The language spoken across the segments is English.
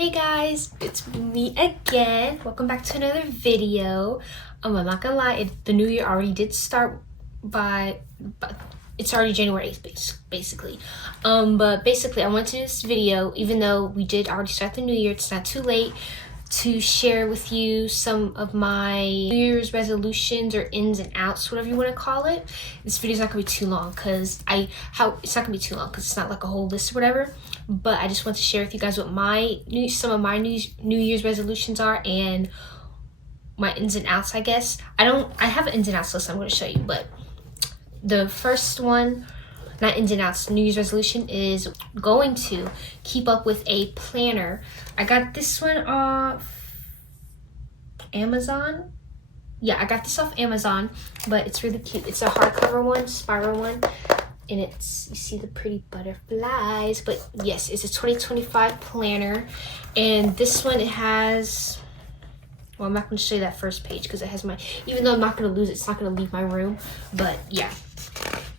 Hey guys, it's me again. Welcome back to another video. I'm not gonna lie, the new year already did start but it's already January 8th basically. But basically I went to this video, even though we did already start the new year, it's not too late to share with you some of my New Year's resolutions or ins and outs, whatever you want to call it. This video's not gonna be too long because it's not gonna be too long because it's not like a whole list or whatever. But I just want to share with you guys what some of my New Year's resolutions are and my ins and outs, I guess. I have an ins and outs list I'm going to show you, but the first one, not ins and outs, New Year's resolution is going to keep up with a planner. I got this one off Amazon. Yeah, I got this off Amazon, but it's really cute. It's a hardcover one, spiral one, and you see the pretty butterflies. But yes, it's a 2025 planner, and this one, it has, well, I'm not going to show you that first page because it has even though I'm not going to lose it, it's not going to leave my room. But yeah,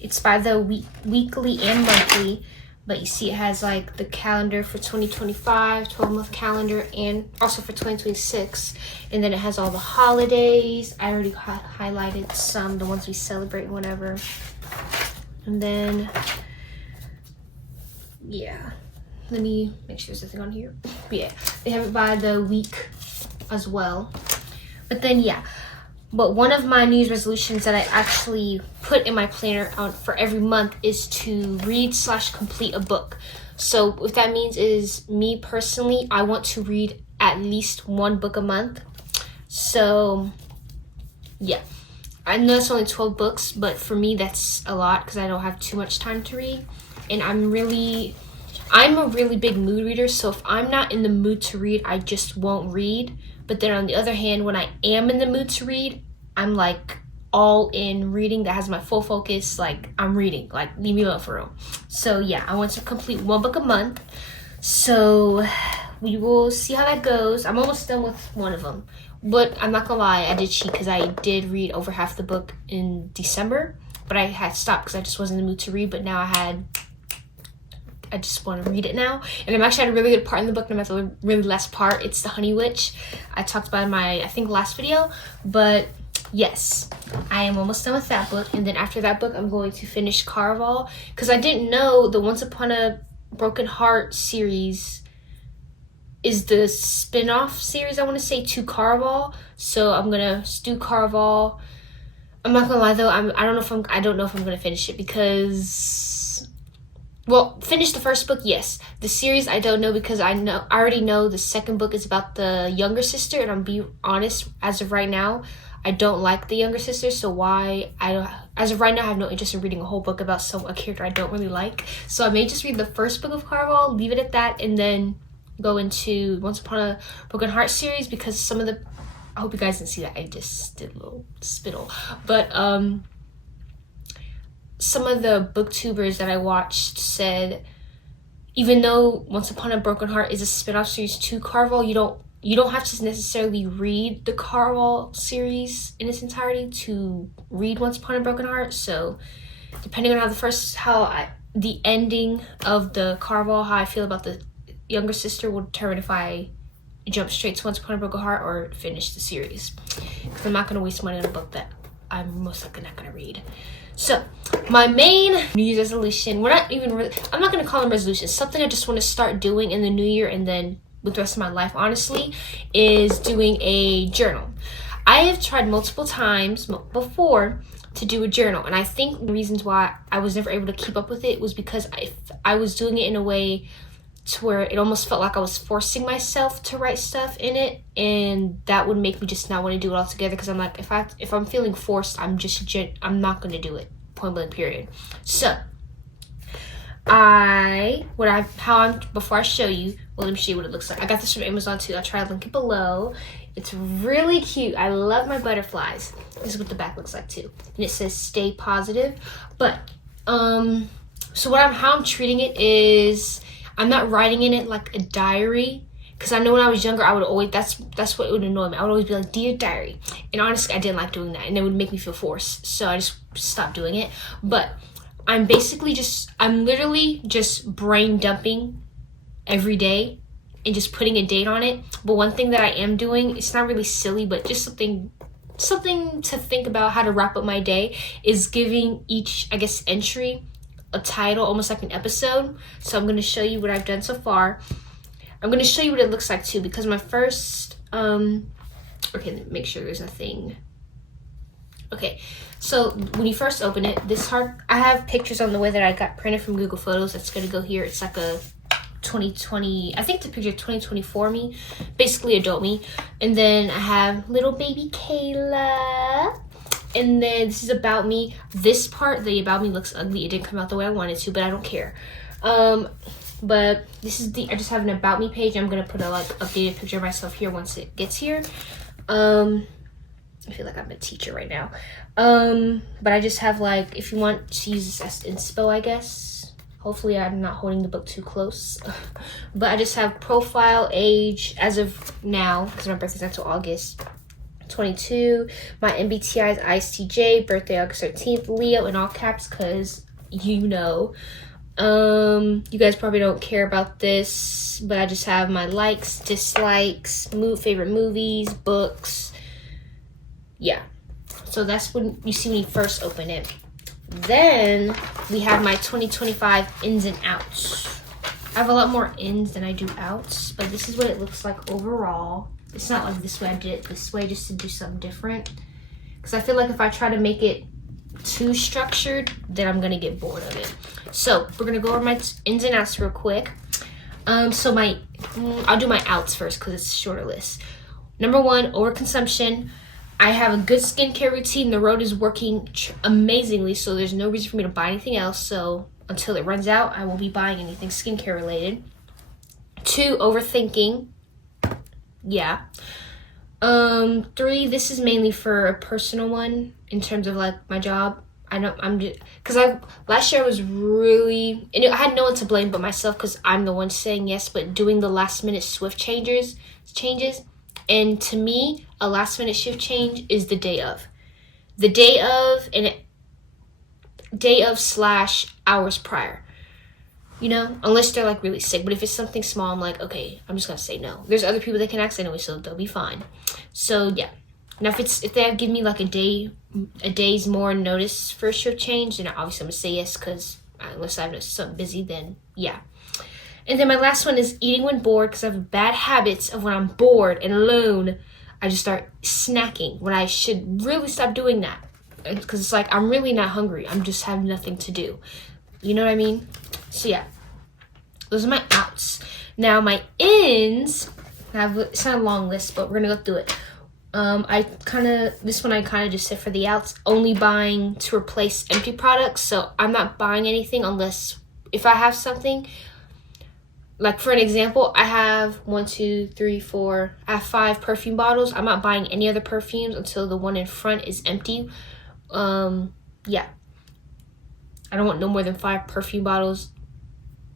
it's by the weekly and monthly, but you see it has like the calendar for 2025, 12-month calendar, and also for 2026. And then it has all the holidays. I already highlighted some, the ones we celebrate and whatever. And then, yeah, let me make sure there's nothing on here. But yeah, they have it by the week as well. But then, yeah. But one of my New Year's resolutions that I actually put in my planner for every month is to read/complete a book. So what that means is, me personally, I want to read at least one book a month. So yeah, I know it's only 12 books, but for me that's a lot because I don't have too much time to read. And I'm a really big mood reader, so if I'm not in the mood to read, I just won't read. But then on the other hand, when I am in the mood to read, I'm like all in reading. That has my full focus. Like, I'm reading, like, leave me alone for real. So yeah, I want to complete one book a month. So we will see how that goes. I'm almost done with one of them, but I'm not gonna lie, I did cheat because I did read over half the book in December, but I had stopped because I just wasn't in the mood to read. But now I just want to read it now. And I'm actually at a really good part in the book, and I'm at the really last part. It's the Honey Witch. I talked about it in my, I think, last video. But yes, I am almost done with that book. And then after that book, I'm going to finish Caraval, because I didn't know the Once Upon a Broken Heart series is the spin-off series, I want to say, to Caraval. So I'm going to do Caraval. I'm not going to lie, though. I don't know if I'm going to finish it because... Well, finish the first book, yes. The series, I don't know, because I already know the second book is about the younger sister, and I'm being honest, as of right now, I don't like the younger sister, so as of right now, I have no interest in reading a whole book about a character I don't really like. So I may just read the first book of Caraval, leave it at that, and then go into Once Upon a Broken Heart series, because some of the, I hope you guys didn't see that, I just did a little spittle, but some of the booktubers that I watched said, even though Once Upon a Broken Heart is a spin-off series to Caraval, you don't have to necessarily read the Caraval series in its entirety to read Once Upon a Broken Heart. So depending on the ending of the Caraval, how I feel about the younger sister will determine if I jump straight to Once Upon a Broken Heart or finish the series, because I'm not going to waste money on a book that I'm most likely not going to read. So my main New Year's resolution, I'm not going to call them resolutions, something I just want to start doing in the new year and then with the rest of my life, honestly, is doing a journal. I have tried multiple times before to do a journal, and I think the reasons why I was never able to keep up with it was because I was doing it in a way to where it almost felt like I was forcing myself to write stuff in it, and that would make me just not want to do it altogether, because I'm like, if I'm feeling forced, I'm not going to do it, point blank period. So before I show you, well, let me show you what it looks like. I got this from Amazon too. I'll try to link it below. It's really cute. I love my butterflies. This is what the back looks like too, and it says stay positive. But so how I'm treating it is, I'm not writing in it like a diary, because I know when I was younger, I would always, that's what would annoy me. I would always be like, dear diary. And honestly, I didn't like doing that, and it would make me feel forced. So I just stopped doing it. But I'm literally just brain dumping every day and just putting a date on it. But one thing that I am doing, it's not really silly, but just something to think about how to wrap up my day, is giving each, I guess, entry a title, almost like an episode. So I'm going to show you what I've done so far. I'm going to show you what it looks like too, because my first, okay, make sure there's a thing. Okay, so when you first open it, I have pictures on the way that I got printed from Google Photos. That's going to go here. It's like a 2020, I think the picture 2024 me, basically adult me. And then I have little baby Kayla. And then this is about me. This part, the about me, looks ugly. It didn't come out the way I wanted to, but I don't care. But this is I just have an about me page. I'm gonna put a like updated picture of myself here once it gets here. I feel like I'm a teacher right now. But I just have like, if you want to use this as inspo, I guess. Hopefully I'm not holding the book too close. But I just have profile, age, as of now, because my birthday's not until August 22. My MBTI is ISTJ, birthday August 13th, Leo in all caps, because you know. You guys probably don't care about this, but I just have my likes, dislikes, favorite movies, books. Yeah, so that's when you see when you first open it. Then we have my 2025 ins and outs. I have a lot more ins than I do outs, but this is what it looks like overall. It's not like this way. I did it this way just to do something different, because I feel like if I try to make it too structured, then I'm gonna get bored of it. So we're gonna go over my ins and outs real quick. So I'll do my outs first because it's a shorter list. Number 1, overconsumption. I have a good skincare routine. The Rhode is working amazingly, so there's no reason for me to buy anything else. So until it runs out, I won't be buying anything skincare related. 2, overthinking. Yeah. 3, this is mainly for a personal one in terms of like my job. Last year I was really, and I had no one to blame but myself, because I'm the one saying yes, but doing the last minute shift changes. And to me, a last minute shift change is the day of / hours prior. You know, unless they're like really sick. But if it's something small, I'm like, okay, I'm just gonna say no. There's other people that can ask anyway, so they'll be fine. So yeah. Now if they give me like a day's more notice for a shift change, then obviously I'm gonna say yes, because unless I have something busy, then yeah. And then my last one is eating when bored, because I have bad habits of when I'm bored and alone, I just start snacking when I should really stop doing that. Because it's like, I'm really not hungry. I'm just having nothing to do. You know what I mean? So yeah, those are my outs. Now my ins, it's not a long list, but we're gonna go through it. This one I kind of just said for the outs, only buying to replace empty products. So I'm not buying anything unless, if I have something, like for an example, I have I have 5 perfume bottles. I'm not buying any other perfumes until the one in front is empty. Yeah. I don't want no more than 5 perfume bottles,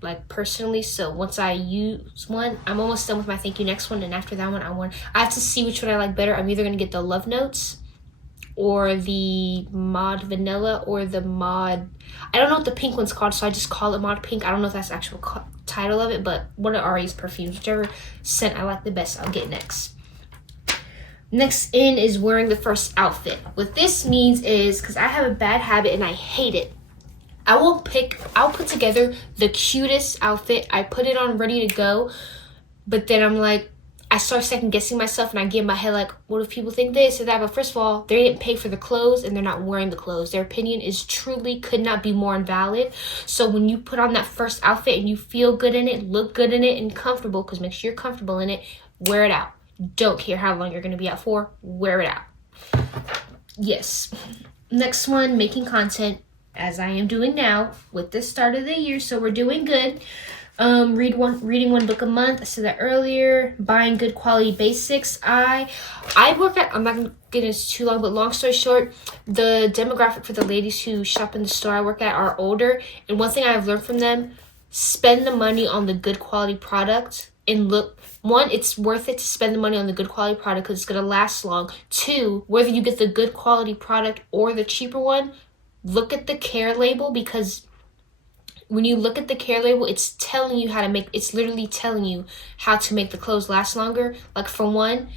like personally. So once I use one, I'm almost done with my thank you next one, and after that one I have to see which one I like better. I'm either gonna get the Love Notes or the Mod Vanilla or the Mod, I don't know what the pink one's called, so I just call it Mod Pink. I don't know if that's the actual title of it, but one of Ari's perfumes, whichever scent I like the best, I'll get next. Next in is wearing the first outfit. What this means is, because I have a bad habit and I hate it, I'll put together the cutest outfit, I put it on ready to go, but then I'm like, I start second guessing myself, and I get in my head like, what if people think this or that? But first of all, they didn't pay for the clothes and they're not wearing the clothes. Their opinion is truly could not be more invalid. So when you put on that first outfit and you feel good in it, look good in it, and comfortable, because make sure you're comfortable in it, wear it out. Don't care how long you're going to be out for, wear it out. Yes. Next one, making content, as I am doing now with the start of the year, so we're doing good. Reading one book a month. I said that earlier. Buying good quality basics. I work at, I'm not gonna get into too long, but long story short, the demographic for the ladies who shop in the store I work at are older, and one thing I've learned from them, spend the money on the good quality product, and look, 1, it's worth it to spend the money on the good quality product because it's gonna last long. 2, whether you get the good quality product or the cheaper one, look at the care label, because when you look at the care label, it's telling you how to make, it's literally telling you how to make the clothes last longer. Like for one,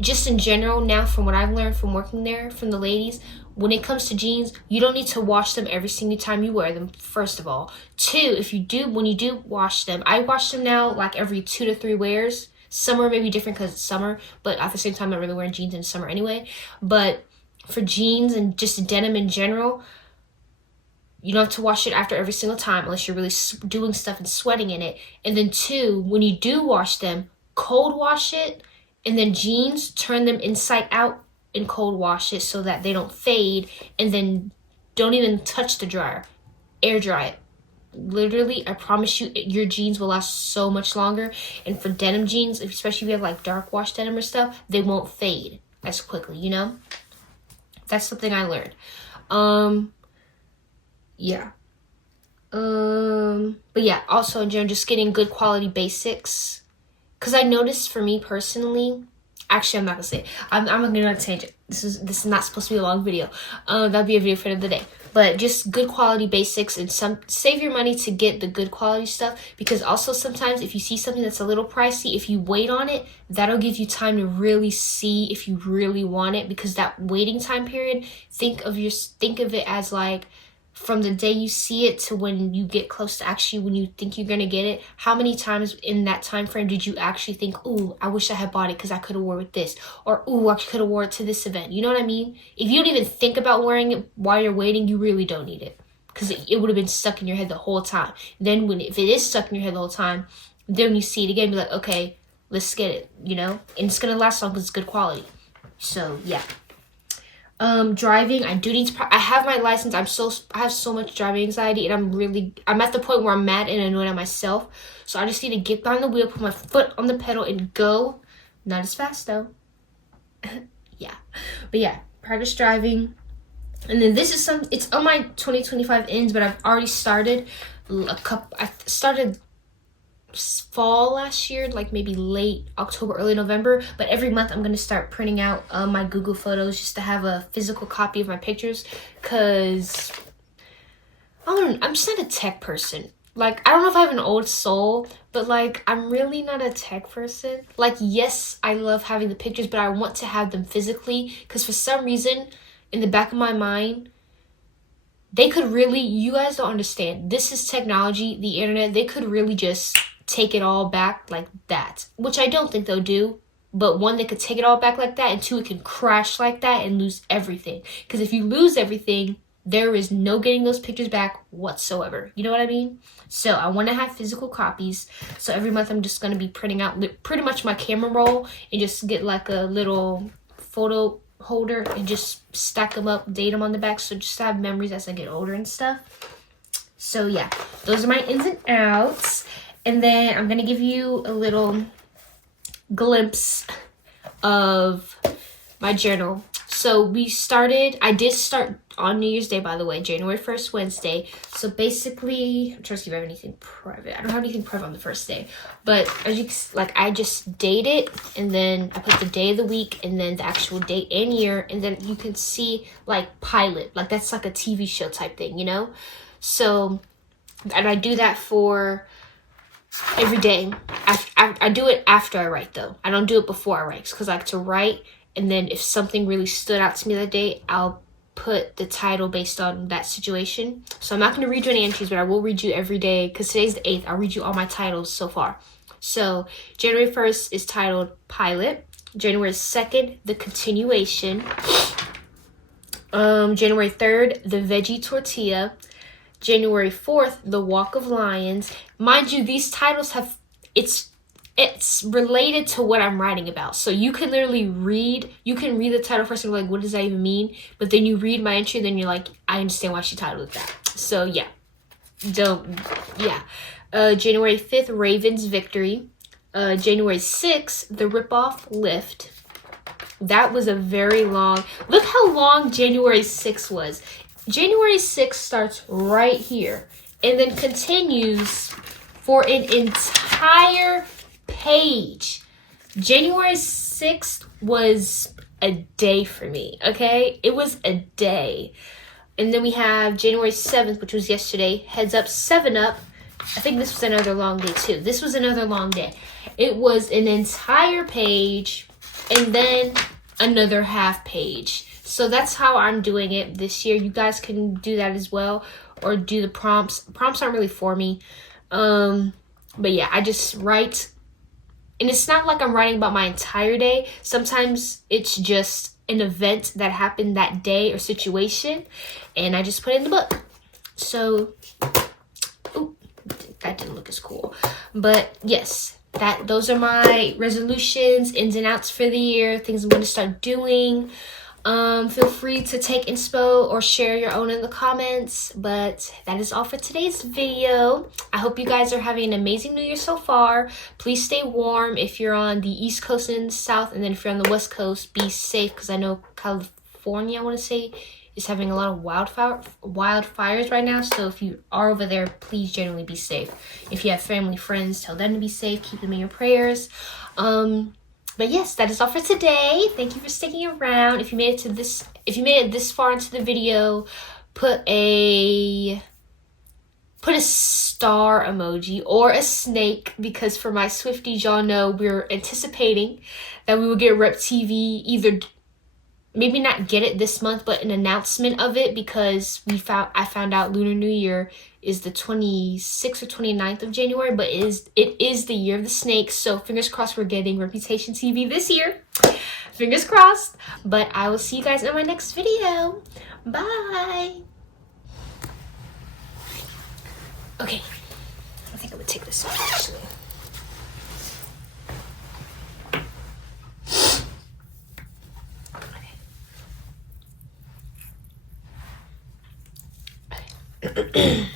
just in general now, from what I've learned from working there, from the ladies, when it comes to jeans, you don't need to wash them every single time you wear them, first of all. Two, when you do wash them, I wash them now like every 2 to 3 wears. Summer may be different because it's summer, but at the same time, I'm really wearing jeans in summer anyway. But for jeans and just denim in general, you don't have to wash it after every single time unless you're really doing stuff and sweating in it. And then two, when you do wash them, cold wash it. And then jeans, turn them inside out and cold wash it so that they don't fade. And then don't even touch the dryer. Air dry it. Literally, I promise you, your jeans will last so much longer. And for denim jeans, especially if you have like dark wash denim or stuff, they won't fade as quickly, you know? That's something I learned. Yeah. But yeah, also in general, just getting good quality basics. Because I noticed for me personally, actually, I'm not going to say it. I'm going to change it. This is not supposed to be a long video. That'll be a video for the day. But just good quality basics and save your money to get the good quality stuff. Because also sometimes if you see something that's a little pricey, if you wait on it, that'll give you time to really see if you really want it. Because that waiting time period, think of it as like, from the day you see it to when you get close to actually when you think you're gonna get it, how many times in that time frame did you actually think, ooh, I wish I had bought it because I could have wore it with this, or ooh, I could have wore it to this event? You know what I mean? If you don't even think about wearing it while you're waiting, you really don't need it, because it would have been stuck in your head the whole time. Then if it is stuck in your head the whole time, then when you see it again, be like, okay, let's get it, you know? And it's gonna last long because it's good quality. So yeah. Driving, I do need to, I have my license. I have so much driving anxiety, and I'm at the point where I'm mad and annoyed at myself. So I just need to get behind the wheel, put my foot on the pedal and go. Not as fast though. Yeah. But yeah, practice driving. And then this is it's on my 2025 ends, but I've already started I started fall last year, like maybe late October, early November. But every month I'm going to start printing out my Google Photos just to have a physical copy of my pictures, because I'm just not a tech person. Like, I don't know if I have an old soul, but like, I'm really not a tech person. Like, yes, I love having the pictures, but I want to have them physically, because for some reason in the back of my mind, they could really, you guys don't understand, this is technology, the internet, they could really just take it all back like that, which I don't think they'll do. But one, they could take it all back like that, and two, it can crash like that and lose everything. Because if you lose everything, there is no getting those pictures back whatsoever. You know what I mean? So I want to have physical copies. So every month I'm just going to be printing out pretty much my camera roll and just get like a little photo holder and just stack them up, date them on the back. So just to have memories as I get older and stuff. So yeah, those are my ins and outs. And then I'm going to give you a little glimpse of my journal. So I did start on New Year's Day, by the way, January 1st, Wednesday. So basically, I'm trying to see if I have anything private. I don't have anything private on the first day. But as you like, I just date it, and then I put the day of the week, and then the actual date and year, and then you can see like pilot. Like, that's like a TV show type thing, you know? So, and I do that for every day. I do it after I write, though. I don't do it before I write, because I like to write, and then if something really stood out to me that day, I'll put the title based on that situation. So I'm not going to read you any entries, but I will read you every day, because today's the 8th. I'll read you all my titles so far. So January 1st is titled Pilot. January 2nd, The Continuation. January 3rd, The Veggie Tortilla. January 4th, The Walk of Lions. Mind you, these titles it's related to what I'm writing about. So you can literally read the title first and be like, what does that even mean? But then you read my entry, then you're like, I understand why she titled it that. So yeah. January 5th, Ravens Victory. January 6th, The Ripoff Lift. That was a very long, look how long January 6th was. January 6th starts right here and then continues for an entire page. January 6th was a day for me, okay? It was a day. And then we have January 7th, which was yesterday. Heads Up 7-Up. I think this was another long day too. This was another long day. It was an entire page and then another half page. So that's how I'm doing it this year. You guys can do that as well, or do the prompts. Prompts aren't really for me. But yeah, I just write. And it's not like I'm writing about my entire day. Sometimes it's just an event that happened that day or situation, and I just put it in the book. So, ooh, that didn't look as cool. But yes, those are my resolutions, ins and outs for the year, things I'm going to start doing. Feel free to take inspo or share your own in the comments. But that is all for today's video. I hope you guys are having an amazing New Year so far. Please stay warm if you're on the East Coast and South, and then if you're on the West Coast, be safe, because I know California, I want to say, is having a lot of wildfires right now. So if you are over there, please generally be safe. If you have family, friends, tell them to be safe. Keep them in your prayers. But yes, that is all for today. Thank you for sticking around. If you made it this far into the video, put a star emoji or a snake, because for my Swifties, y'all know we're anticipating that we will get Rep TV, either maybe not get it this month, but an announcement of it, because I found out Lunar New Year is the 26th or 29th of January, but it is the year of the snake. So fingers crossed we're getting Reputation TV this year. Fingers crossed. But I will see you guys in my next video. Bye. Okay, I think I'm gonna take this off actually. Okay.